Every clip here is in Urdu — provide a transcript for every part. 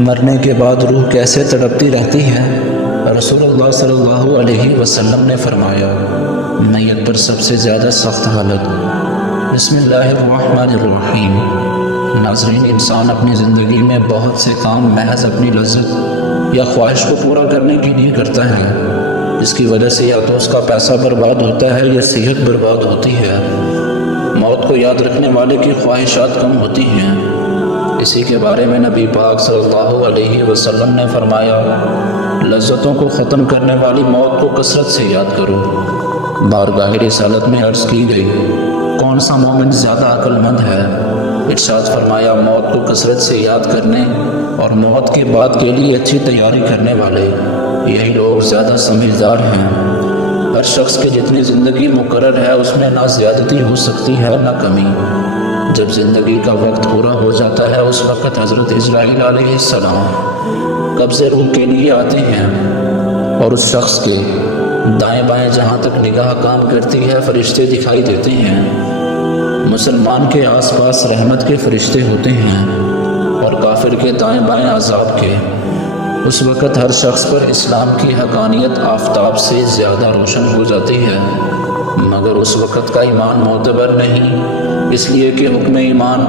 مرنے کے بعد روح کیسے تڑپتی رہتی ہے؟ رسول اللہ صلی اللہ علیہ وسلم نے فرمایا، میت پر سب سے زیادہ سخت حالت۔ بسم اللہ الرحمن الرحیم۔ ناظرین، انسان اپنی زندگی میں بہت سے کام محض اپنی لذت یا خواہش کو پورا کرنے کے لیے کرتا ہے، اس کی وجہ سے یا تو اس کا پیسہ برباد ہوتا ہے یا صحت برباد ہوتی ہے۔ موت کو یاد رکھنے والے کی خواہشات کم ہوتی ہیں۔ اسی کے بارے میں نبی پاک صلی اللہ علیہ وسلم نے فرمایا، لذتوں کو ختم کرنے والی موت کو کثرت سے یاد کرو۔ بارگاہ رسالت میں عرض کی گئی، کون سا مومن زیادہ عقل مند ہے؟ ارشاد فرمایا، موت کو کثرت سے یاد کرنے اور موت کے بعد کے لیے اچھی تیاری کرنے والے، یہی لوگ زیادہ سمجھدار ہیں۔ ہر شخص کی جتنی زندگی مقرر ہے اس میں نہ زیادتی ہو سکتی ہے نہ کمی۔ جب زندگی کا وقت پورا ہو جاتا ہے اس وقت حضرت اسرائیل علیہ السلام قبض روح کے لیے آتے ہیں اور اس شخص کے دائیں بائیں جہاں تک نگاہ کام کرتی ہے فرشتے دکھائی دیتے ہیں۔ مسلمان کے آس پاس رحمت کے فرشتے ہوتے ہیں اور کافر کے دائیں بائیں عذاب کے۔ اس وقت ہر شخص پر اسلام کی حقانیت آفتاب سے زیادہ روشن ہو جاتی ہے، مگر اس وقت کا ایمان معتبر نہیں، اس لیے کہ حکم ایمان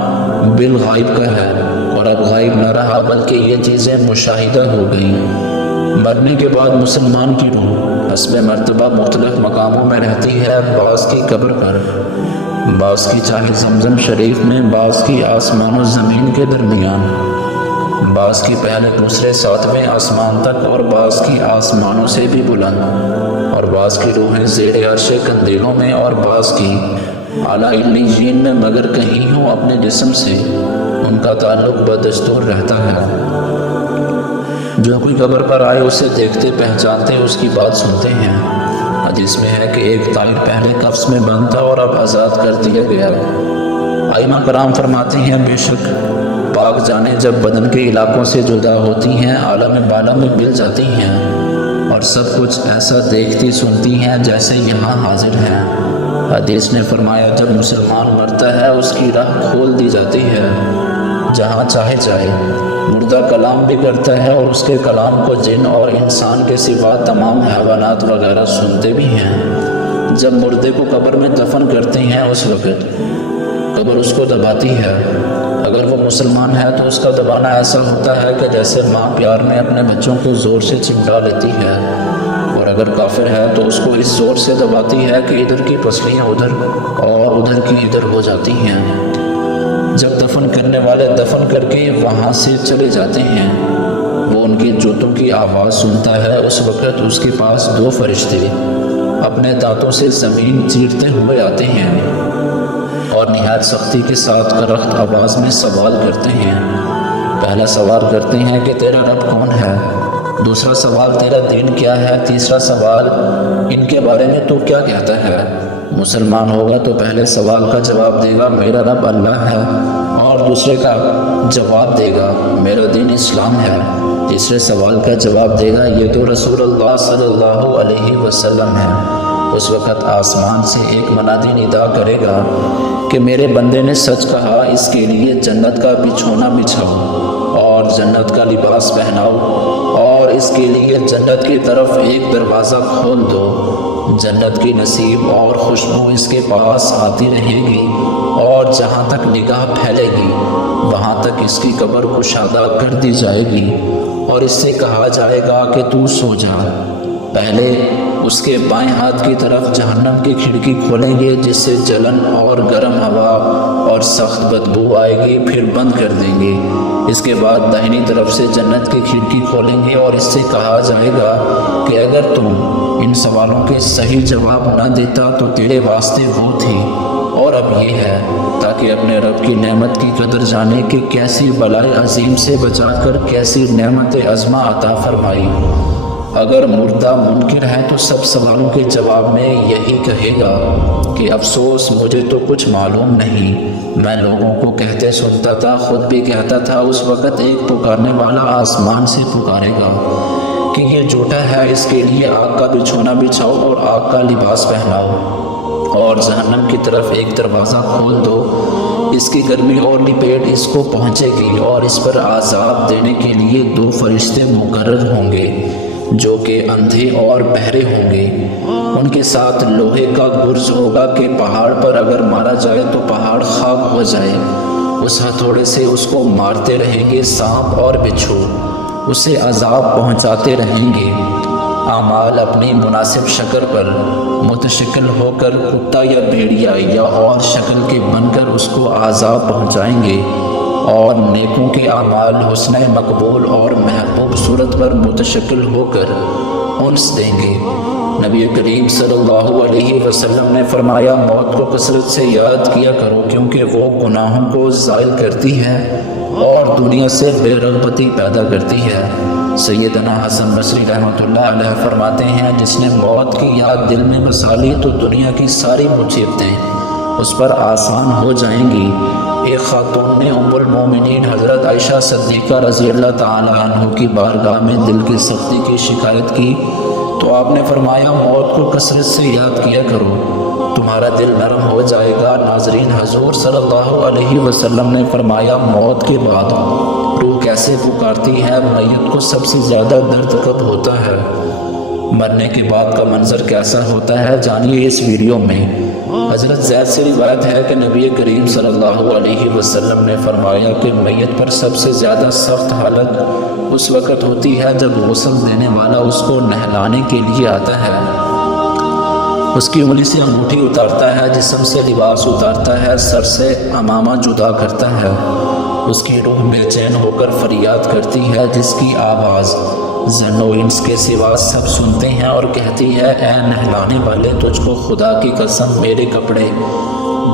بالغائب کا ہے اور اب غائب نہ رہا بلکہ یہ چیزیں مشاہدہ ہو گئیں۔ مرنے کے بعد مسلمان کی روح حسب مرتبہ مختلف مقاموں میں رہتی ہے، بعض کی قبر پر، بعض کی چاہے زمزم شریف میں، بعض کی آسمان و زمین کے درمیان، بعض کی پہلے دوسرے ساتویں آسمان تک اور بعض کی آسمانوں سے بھی بلند، اور بعض کی روحیں زیر عرش قندیلوں میں اور بعض کی اعلیٰ علیین میں، مگر کہیں ہوں اپنے جسم سے ان کا تعلق بدستور رہتا ہے۔ جو کوئی قبر پر آئے اسے دیکھتے پہچانتے اس کی بات سنتے ہیں۔ حدیث میں ہے کہ ایک طائر پہلے قفس میں بند تھا اور اب آزاد کر دیا گیا۔ ائمہ کرام فرماتے ہیں، بے شک پاک جانیں جب بدن کے علاقوں سے جدا ہوتی ہیں عالم بالا میں مل جاتی ہیں اور سب کچھ ایسا دیکھتی سنتی ہیں جیسے یہاں حاضر ہیں۔ حدیث نے فرمایا، جب مسلمان مرتا ہے اس کی راہ کھول دی جاتی ہے، جہاں چاہے جائے۔ مردہ کلام بھی کرتا ہے اور اس کے کلام کو جن اور انسان کے سوا تمام حیوانات وغیرہ سنتے بھی ہیں۔ جب مردے کو قبر میں دفن کرتے ہیں اس وقت قبر اس کو دباتی ہے۔ اگر وہ مسلمان ہے تو اس کا دبانا ایسا ہوتا ہے کہ جیسے ماں پیار میں اپنے بچوں کو زور سے چمٹا لیتی ہے، اور اگر کافر ہے تو اس کو اس زور سے دباتی ہے کہ ادھر کی پسلیاں ادھر اور ادھر کی ادھر ہو جاتی ہیں۔ جب دفن کرنے والے دفن کر کے وہاں سے چلے جاتے ہیں وہ ان کی جوتوں کی آواز سنتا ہے، اس وقت اس کے پاس دو فرشتے اپنے دانتوں سے زمین چیرتے ہوئے آتے ہیں اور نہایت سختی کے ساتھ کرخت آواز میں سوال کرتے ہیں۔ پہلا سوال کرتے ہیں کہ تیرا رب کون ہے، دوسرا سوال تیرا دین کیا ہے، تیسرا سوال ان کے بارے میں تو کیا کہتا ہے۔ مسلمان ہوگا تو پہلے سوال کا جواب دے گا میرا رب اللہ ہے، اور دوسرے کا جواب دے گا میرا دین اسلام ہے، تیسرے سوال کا جواب دے گا یہ تو رسول اللہ صلی اللہ علیہ وسلم ہے۔ اس وقت آسمان سے ایک منادی ندا کرے گا کہ میرے بندے نے سچ کہا، اس کے لیے جنت کا بچھونا بچھاؤ اور جنت کا لباس پہناؤ اور اس کے لیے جنت کی طرف ایک دروازہ کھول دو۔ جنت کی نصیب اور خوشبو اس کے پاس آتی رہے گی اور جہاں تک نگاہ پھیلے گی وہاں تک اس کی قبر کشادہ کر دی جائے گی اور اس سے کہا جائے گا کہ تو سو جا۔ پہلے اس کے بائیں ہاتھ کی طرف جہنم کی کھڑکی کھولیں گے جس سے جلن اور گرم ہوا اور سخت بدبو آئے گی، پھر بند کر دیں گے۔ اس کے بعد داہنی طرف سے جنت کی کھڑکی کھولیں گے اور اس سے کہا جائے گا کہ اگر تم ان سوالوں کے صحیح جواب نہ دیتا تو تیرے واسطے وہ تھی اور اب یہ ہے، تاکہ اپنے رب کی نعمت کی قدر جانے کہ کیسی بلائے عظیم سے بچا کر کیسی نعمت عظمہ عطا فرمائی۔ اگر مردہ منکر ہے تو سب سوالوں کے جواب میں یہی کہے گا کہ افسوس مجھے تو کچھ معلوم نہیں، میں لوگوں کو کہتے سنتا تھا، خود بھی کہتا تھا۔ اس وقت ایک پکارنے والا آسمان سے پکارے گا کہ یہ جھوٹا ہے، اس کے لیے آگ کا بچھونا بچھاؤ اور آگ کا لباس پہناؤ اور جہنم کی طرف ایک دروازہ کھول دو اس کی گرمی اور لپیٹ اس کو پہنچے گی اور اس پر عذاب دینے کے لیے 2 فرشتے مقرر ہوں گے جو کہ اندھے اور بہرے ہوں گے۔ ان کے ساتھ لوہے کا گرز ہوگا کہ پہاڑ پر اگر مارا جائے تو پہاڑ خاک ہو جائے۔ اس ہتھوڑے سے اس کو مارتے رہیں گے سانپ اور بچھو، اسے عذاب پہنچاتے رہیں گے۔ اعمال اپنی مناسب شکل پر متشکل ہو کر کتا یا بھیڑیا یا اور شکل کے بن کر اس کو عذاب پہنچائیں گے، اور نیکوں کے اعمال حسن مقبول اور محبوب صورت پر متشکل ہو کر انس دیں گے۔ نبی کریم صلی اللہ علیہ وسلم نے فرمایا، موت کو کثرت سے یاد کیا کرو کیونکہ وہ گناہوں کو زائل کرتی ہے اور دنیا سے بے رغبتی پیدا کرتی ہے۔ سیدنا حسن بصری رحمۃ اللہ علیہ فرماتے ہیں، جس نے موت کی یاد دل میں بسا لی تو دنیا کی ساری مصیبتیں اس پر آسان ہو جائیں گی۔ ایک خاتون نے ام المومنین حضرت عائشہ صدیقہ رضی اللہ تعالی عنہ کی بارگاہ میں دل کی سختی کی شکایت کی تو آپ نے فرمایا، موت کو کثرت سے یاد کیا کرو، تمہارا دل نرم ہو جائے گا۔ ناظرین، حضور صلی اللہ علیہ وسلم نے فرمایا، موت کے بعد روح کیسے پکارتی ہے؟ میت کو سب سے زیادہ درد کب ہوتا ہے؟ مرنے کے بعد کا منظر کیسا ہوتا ہے؟ جانیے اس ویڈیو میں۔ حضرت زید سے روایت ہے کہ نبی کریم صلی اللہ علیہ وسلم نے فرمایا کہ میت پر سب سے زیادہ سخت حالت اس وقت ہوتی ہے جب غسل دینے والا اس کو نہلانے کے لیے آتا ہے، اس کی انگلی سے انگوٹھی اتارتا ہے، جسم سے لباس اتارتا ہے، سر سے عمامہ جدا کرتا ہے۔ اس کی روح بے چین ہو کر فریاد کرتی ہے، جس کی آواز جن و انس کے سوا سب سنتے ہیں اور کہتی ہے، اے نہلانے والے، تجھ کو خدا کی قسم میرے کپڑے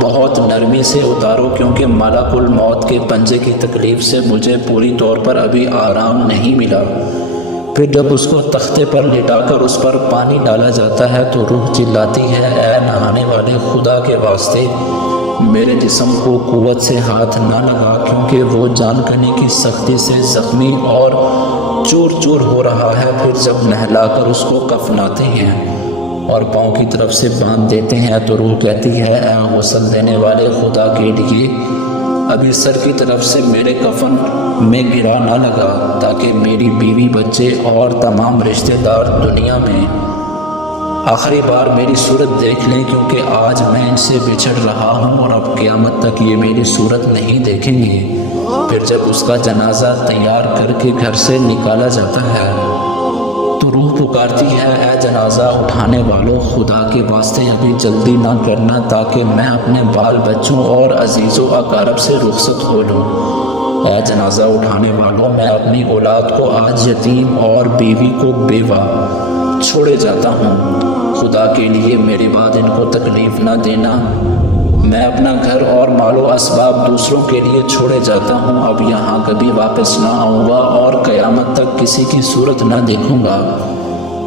بہت نرمی سے اتارو کیونکہ ملک الموت کے پنجے کی تکلیف سے مجھے پوری طور پر ابھی آرام نہیں ملا۔ پھر جب اس کو تختے پر لٹا کر اس پر پانی ڈالا جاتا ہے تو روح چلاتی ہے، اے نہانے والے، خدا کے واسطے میرے جسم کو قوت سے ہاتھ نہ لگا کیونکہ وہ جان کنی کی سختی سے زخمی اور چور چور ہو رہا ہے۔ پھر جب نہلا کر اس کو کفناتے ہیں اور پاؤں کی طرف سے باندھ دیتے ہیں تو روح کہتی ہے، اے غسل دینے والے، خدا کے لیے ابھی سر کی طرف سے میرے کفن میں گرا نہ لگا تاکہ میری بیوی، بچے اور تمام رشتہ دار دنیا میں آخری بار میری صورت دیکھ لیں، کیونکہ آج میں ان سے بچھڑ رہا ہوں اور اب قیامت تک یہ میری صورت نہیں دیکھیں گے۔ پھر جب اس کا جنازہ تیار کر کے گھر سے نکالا جاتا ہے تو روح پکارتی ہے، اے جنازہ اٹھانے والوں، خدا کے واسطے ابھی جلدی نہ کرنا تاکہ میں اپنے بال بچوں اور عزیز و اقارب سے رخصت ہو لوں۔ اے جنازہ اٹھانے والوں، میں اپنی اولاد کو آج یتیم اور بیوی کو بیوہ چھوڑے جاتا ہوں، خدا کے لیے میرے بعد ان کو تکلیف نہ دینا۔ میں اپنا گھر اور مال و اسباب دوسروں کے لیے چھوڑے جاتا ہوں، اب یہاں کبھی واپس نہ آؤں گا اور قیامت تک کسی کی صورت نہ دیکھوں گا۔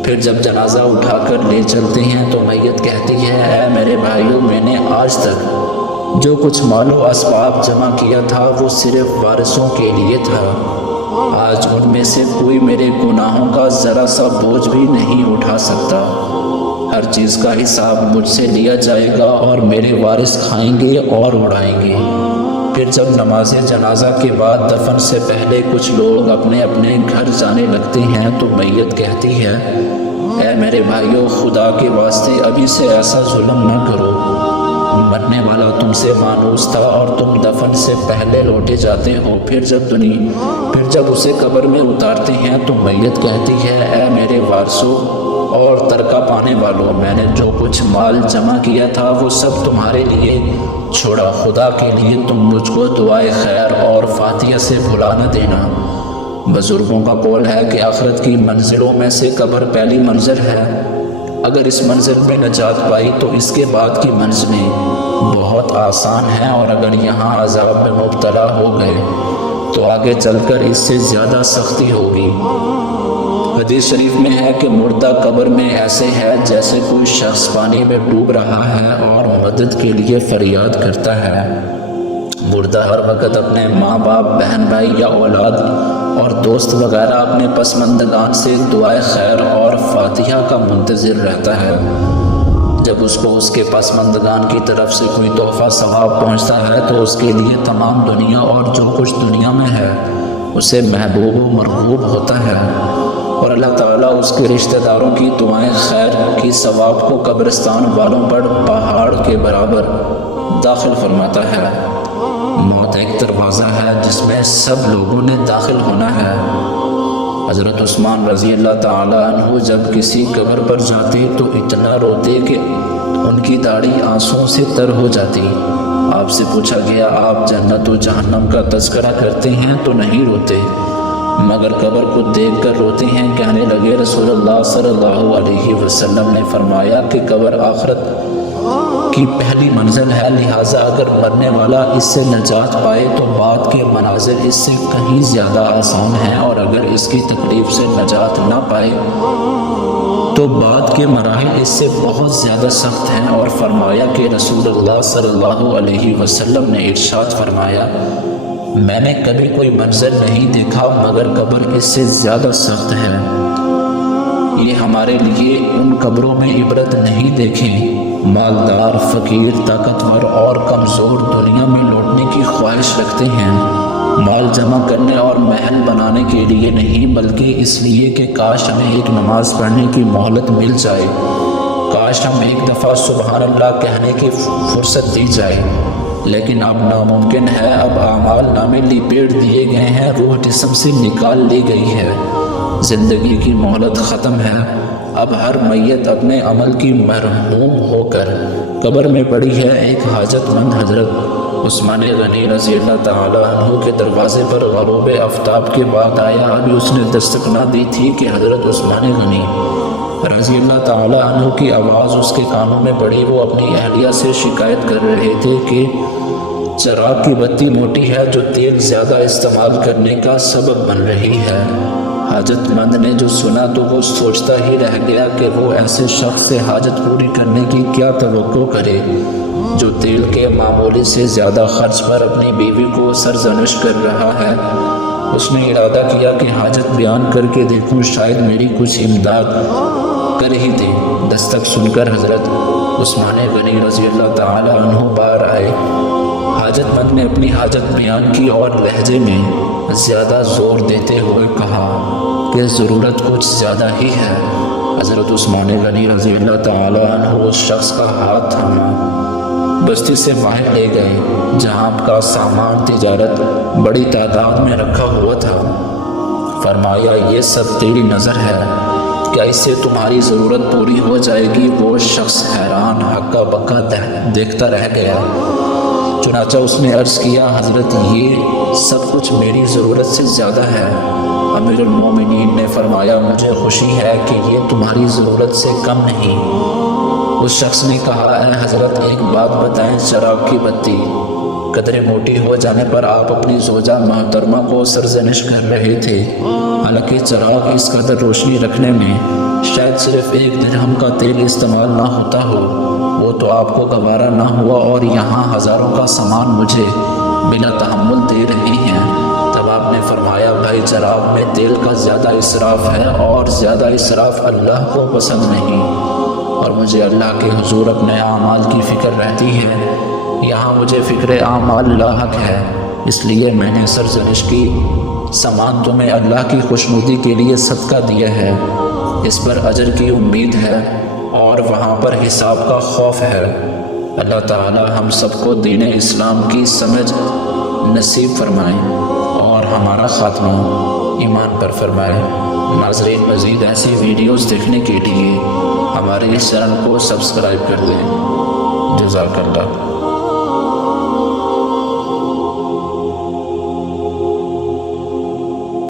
پھر جب جنازہ اٹھا کر لے چلتے ہیں تو میت کہتی ہے، اے میرے بھائیوں، میں نے آج تک جو کچھ مال و اسباب جمع کیا تھا وہ صرف وارثوں کے لیے تھا، آج ان میں سے کوئی میرے گناہوں کا ذرا سا بوجھ بھی نہیں اٹھا سکتا۔ ہر چیز کا حساب مجھ سے لیا جائے گا اور میرے وارث کھائیں گے اور اڑائیں گے۔ پھر جب نماز جنازہ کے بعد دفن سے پہلے کچھ لوگ اپنے اپنے گھر جانے لگتے ہیں تو میت کہتی ہے، اے میرے بھائیوں، خدا کے واسطے ابھی سے ایسا ظلم نہ کرو، مرنے والا تم سے مانوس تھا اور تم دفن سے پہلے لوٹے جاتے ہو۔ پھر جب اسے قبر میں اتارتے ہیں تو میت کہتی ہے، اے میرے وارثوں اور ترکہ پانے والوں، میں نے جو کچھ مال جمع کیا تھا وہ سب تمہارے لیے چھوڑا، خدا کے لیے تم مجھ کو دعائے خیر اور فاتحہ سے بھلا نہ دینا۔ بزرگوں کا قول ہے کہ آخرت کی منزلوں میں سے قبر پہلی منزل ہے، اگر اس منزل میں نجات پائی تو اس کے بعد کی منزلیں بہت آسان ہیں، اور اگر یہاں عذاب میں مبتلا ہو گئے تو آگے چل کر اس سے زیادہ سختی ہوگی۔ حدیث شریف میں ہے کہ مردہ قبر میں ایسے ہے جیسے کوئی شخص پانی میں ڈوب رہا ہے اور مدد کے لیے فریاد کرتا ہے۔ مردہ ہر وقت اپنے ماں باپ، بہن بھائی یا اولاد اور دوست وغیرہ اپنے پسماندگان سے دعائے خیر اور فاتحہ کا منتظر رہتا ہے۔ جب اس کو اس کے پسماندگان کی طرف سے کوئی تحفہ ثواب پہنچتا ہے تو اس کے لیے تمام دنیا اور جو کچھ دنیا میں ہے اسے محبوب و مرغوب ہوتا ہے، اور اللہ تعالیٰ اس کے رشتہ داروں کی دعائیں خیر کی ثواب کو قبرستان والوں پر پہاڑ کے برابر داخل فرماتا ہے۔ موت ایک دروازہ ہے جس میں سب لوگوں نے داخل ہونا ہے۔ حضرت عثمان رضی اللہ تعالیٰ عنہ جب کسی قبر پر جاتے تو اتنا روتے کہ ان کی داڑھی آنسوں سے تر ہو جاتی۔ آپ سے پوچھا گیا آپ جنت و جہنم کا تذکرہ کرتے ہیں تو نہیں روتے، مگر قبر کو دیکھ کر روتے ہیں؟ کہنے لگے رسول اللہ صلی اللہ علیہ وسلم نے فرمایا کہ قبر آخرت کی پہلی منزل ہے، لہٰذا اگر مرنے والا اس سے نجات پائے تو بعد کے مناظر اس سے کہیں زیادہ آسان ہیں، اور اگر اس کی تکلیف سے نجات نہ پائے تو بعد کے مراحل اس سے بہت زیادہ سخت ہیں۔ اور فرمایا کہ رسول اللہ صلی اللہ علیہ وسلم نے ارشاد فرمایا، میں نے کبھی کوئی منظر نہیں دیکھا مگر قبر اس سے زیادہ سخت ہے۔ یہ ہمارے لیے ان قبروں میں عبرت نہیں دیکھیں۔ مالدار، فقیر، طاقتور اور کمزور دنیا میں لوٹنے کی خواہش رکھتے ہیں، مال جمع کرنے اور محل بنانے کے لیے نہیں، بلکہ اس لیے کہ کاش ہمیں ایک نماز پڑھنے کی مہلت مل جائے، کاش ہم ایک دفعہ سبحان اللہ کہنے کی فرصت دی جائے۔ لیکن اب ناممکن ہے، اب اعمال نامے لپیٹ دیے گئے ہیں، روح جسم سے نکال لی گئی ہے، زندگی کی مہلت ختم ہے۔ اب ہر میت اپنے عمل کی مرحوم ہو کر قبر میں پڑی ہے۔ ایک حاجت مند حضرت عثمان غنی رضی اللہ تعالیٰ عنہ کے دروازے پر غروب آفتاب کے بعد آیا۔ ابھی اس نے دستک نہ دی تھی کہ حضرت عثمان غنی رضی اللہ تعالیٰ عنہ کی آواز اس کے کانوں میں پڑی۔ وہ اپنی اہلیہ سے شکایت کر رہے تھے کہ چراغ کی بتی موٹی ہے جو تیل زیادہ استعمال کرنے کا سبب بن رہی ہے۔ حاجت مند نے جو سنا تو وہ سوچتا ہی رہ گیا کہ وہ ایسے شخص سے حاجت پوری کرنے کی کیا توقع کرے جو تیل کے معمولی سے زیادہ خرچ پر اپنی بیوی کو سرزنش کر رہا ہے۔ اس نے ارادہ کیا کہ حاجت بیان کر کے دیکھوں، شاید میری کچھ امداد کر ہی دے۔ دستک سن کر حضرت عثمان غنی رضی اللہ تعالیٰ عنہ باہر آئے۔ حاجت مند نے اپنی حاجت بیان کی اور لہجے میں زیادہ زور دیتے ہوئے کہا کہ ضرورت کچھ زیادہ ہی ہے۔ حضرت عثمان غنی رضی اللہ تعالیٰ عنہ اس شخص کا ہاتھ تھاما، بستی سے باہر لے گئے جہاں کا سامان تجارت بڑی تعداد میں رکھا ہوا تھا۔ فرمایا یہ سب تیری نظر ہے، کیا اس سے تمہاری ضرورت پوری ہو جائے گی؟ وہ شخص حیران ہکا بکا دیکھتا رہ گیا۔ چنانچہ اس نے عرض کیا حضرت یہ سب کچھ میری ضرورت سے زیادہ ہے۔ امیر المومنین نے فرمایا مجھے خوشی ہے کہ یہ تمہاری ضرورت سے کم نہیں۔ اس شخص نے کہا اے حضرت ایک بات بتائیں، چراغ کی بتی قدرے موٹی ہو جانے پر آپ اپنی زوجہ محترمہ کو سرزنش کر رہے تھے، حالانکہ چراغ اس قدر روشنی رکھنے میں شاید صرف 1 درہم کا تیل استعمال نہ ہوتا ہو، وہ تو آپ کو گوارا نہ ہوا اور یہاں ہزاروں کا سامان مجھے بلا تحمل دے رہے ہیں۔ تب آپ نے فرمایا بھائی چراغ میں تیل کا زیادہ اسراف ہے اور زیادہ اسراف اللہ کو پسند نہیں، اور مجھے اللہ کے حضور اپنے اعمال کی فکر رہتی ہے، یہاں مجھے فکر اعمال لاحق ہے، اس لیے میں نے سرزنش کی سامان تمہیں اللہ کی خوشنودی کے لیے صدقہ دیا ہے، اس پر اجر کی امید ہے اور وہاں پر حساب کا خوف ہے۔ اللہ تعالی ہم سب کو دین اسلام کی سمجھ نصیب فرمائے اور ہمارا خاتمہ ایمان پر فرمائے۔ ناظرین مزید ایسی ویڈیوز دیکھنے کے لیے ہمارے اس چینل کو سبسکرائب کر دیں۔ جزاک اللہ۔